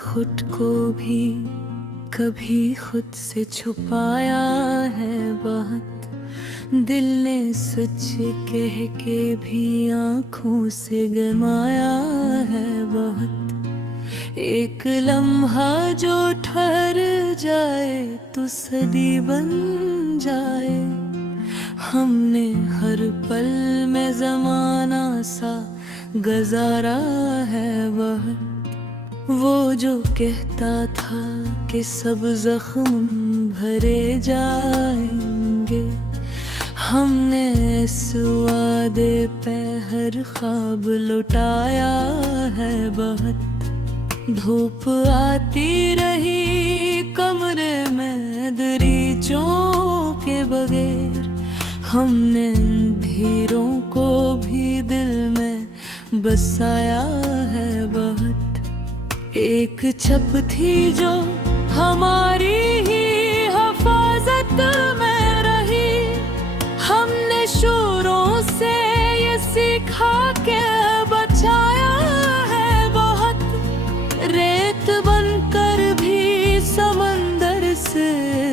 खुद को भी कभी खुद से छुपाया है बहुत। दिल ने सच कह के भी आँखों से गमाया है बहुत। एक लम्हा जो ठहर जाए तो सदी बन जाए। हमने हर पल में ज़माना सा गुजारा है बहुत। वो जो कहता था कि सब जख्म भरे जाएंगे, हमने इस वादे पे हर ख्वाब लुटाया है बहुत। धूप आती रही कमरे में दरीचों के बगैर, हमने अंधेरों को भी दिल में बसाया है बहुत। एक छप थी जो हमारी ही हिफाजत में रही, हमने शोरों से ये सीखा के बचाया है बहुत। रेत बनकर भी समंदर से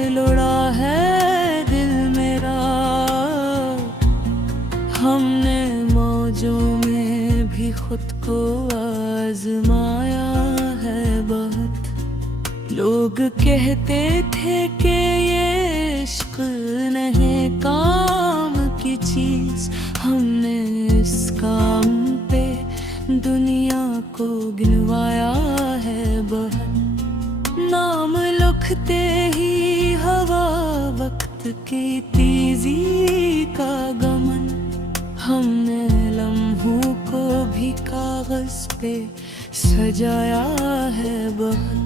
लुढ़ा है दिल मेरा, हमने मौजों में भी खुद को आजमाया है बहुत। लोग कहते थे कि ये इश्क नहीं काम की चीज, हमने इस काम पे दुनिया को गिनवाया है बहुत। नाम लिखते ही हवा वक्त की तेजी का गमन, हमने लम्हों को भी कागज पे सजाया है बहुत।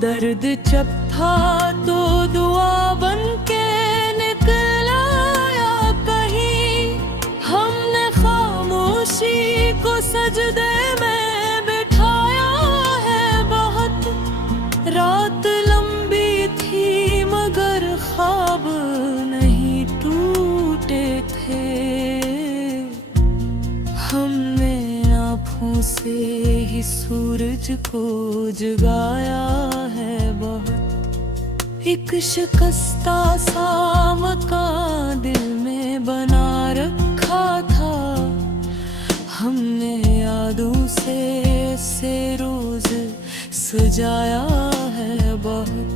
दर्द जब था तो दुआ बन के निकला या कहीं, हमने खामोशी को सजदे में बिठाया है बहुत। रात लंबी थी मगर ख्वाब नहीं टूटे थे, हमने आँखों से ही सूरज को जगाया है बहुत। एक शिकस्ता सा मकान दिल में बना रखा था, हमने यादों से रोज सजाया है बहुत।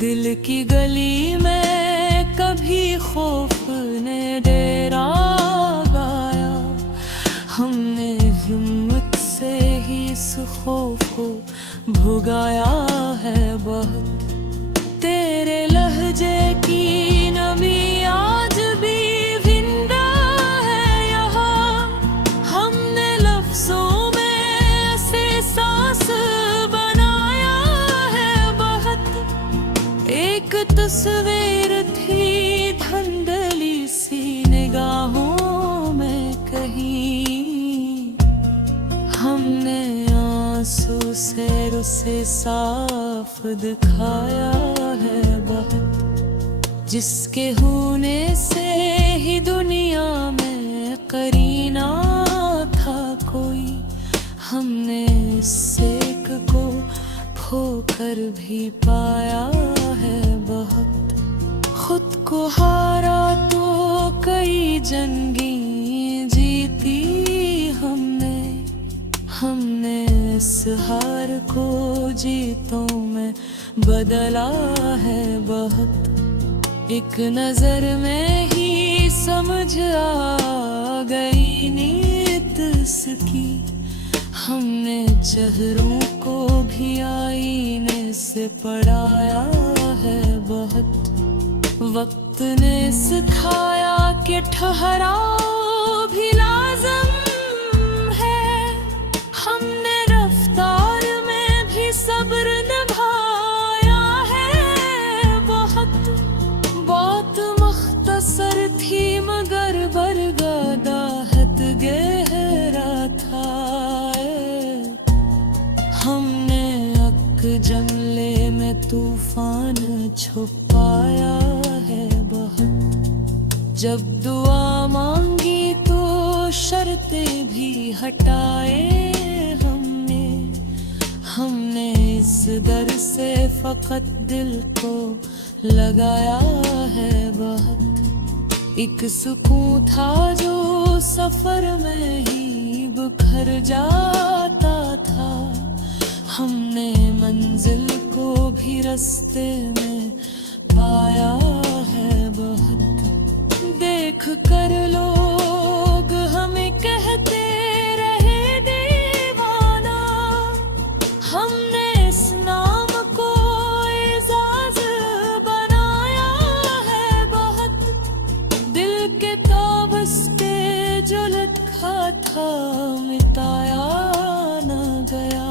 दिल की गली में कभी खौफ ने डेरा गाया, हमने हिम्मत से ही इस खौफ को भुगाया है बहुत। तेरे लहजे की नमी आज भी जिंदा है यहाँ, हमने लफ्जों में ऐसे सांस बनाया है बहुत। एक तस्वीर थी धंधली सी निगाहों में कहीं, हमने आंसू से उसे साफ दिखाया है बहुत। जिसके होने से ही दुनिया में करीना था कोई, हमने इस एक को खोकर भी पाया है बहुत। खुद को हारा तो कई जंगी जीती हमने इस हार को जीतों में बदला है बहुत। एक नजर में ही समझ आ गई नीयत इसकी, हमने चेहरों को भी आईने से पढ़ाया है बहुत। वक्त ने सिखाया कि ठहराव भी लाज़िम है, हमने रफ्तार में भी सब्र निभाया है बहुत। बहुत मुख्तसर थी मगर बरगदाहत गहरा था, हमने अक जमले में तूफान छुपाया है बहुत। जब दुआ मांगी तो शर्तें भी हटाए हमने, हमने इस दर से फकत दिल को लगाया है बहुत। एक सुकून था जो सफर में ही बिखर जाता था। हमने मंजिल को भी रास्ते में पाया है बहुत। देख कर लोग हमें कहते रहे दीवाना, हमने इस नाम को एजाज बनाया है बहुत। दिल के ताबस पे जो लिखा था मिटाया न गया।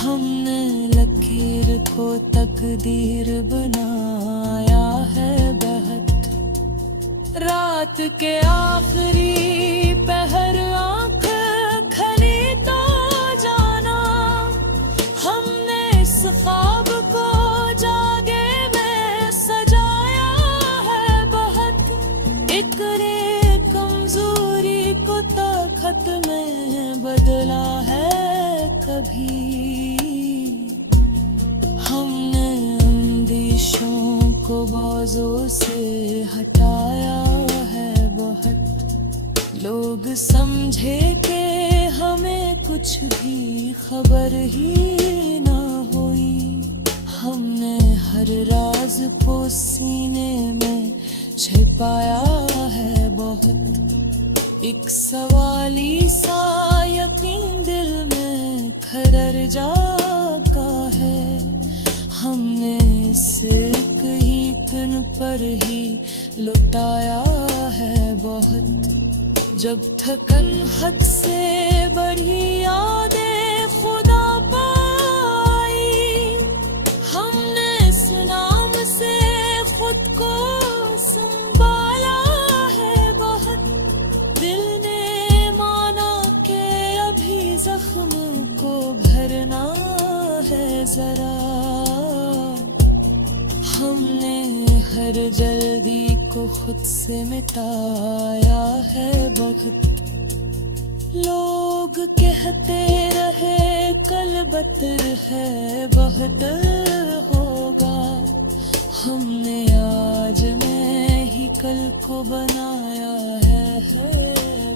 हमने लकीर को तकदीर बनाया है बहुत। रात के आखिरी पहर आंख खली तो जाना, हमने इस ख्वाब को जागे में सजाया है बहुत। एक रे कमजोरी को ताकत में बदला है कभी। हमने अंदेशों को बाजों से हटाया है बहुत। लोग समझे कि हमें कुछ भी खबर ही ना हुई। हमने हर राज को सीने में छिपाया है बहुत। एक सवाली सा यकीन दिल में खरर जाता है। हमने सिर्फ ही किन पर ही लुटाया है बहुत। जब थकन हद से बढ़ी यादें खुदा पाई, हमने इस नाम से खुद को संभाला है बहुत। दिल ने माना कि अभी जख्म को भरना है जरा। हमने हर जल्दी को खुद से मिटाया है बहुत। लोग कहते रहे कल बदतर है बहुत होगा। हमने आज में ही कल को बनाया है।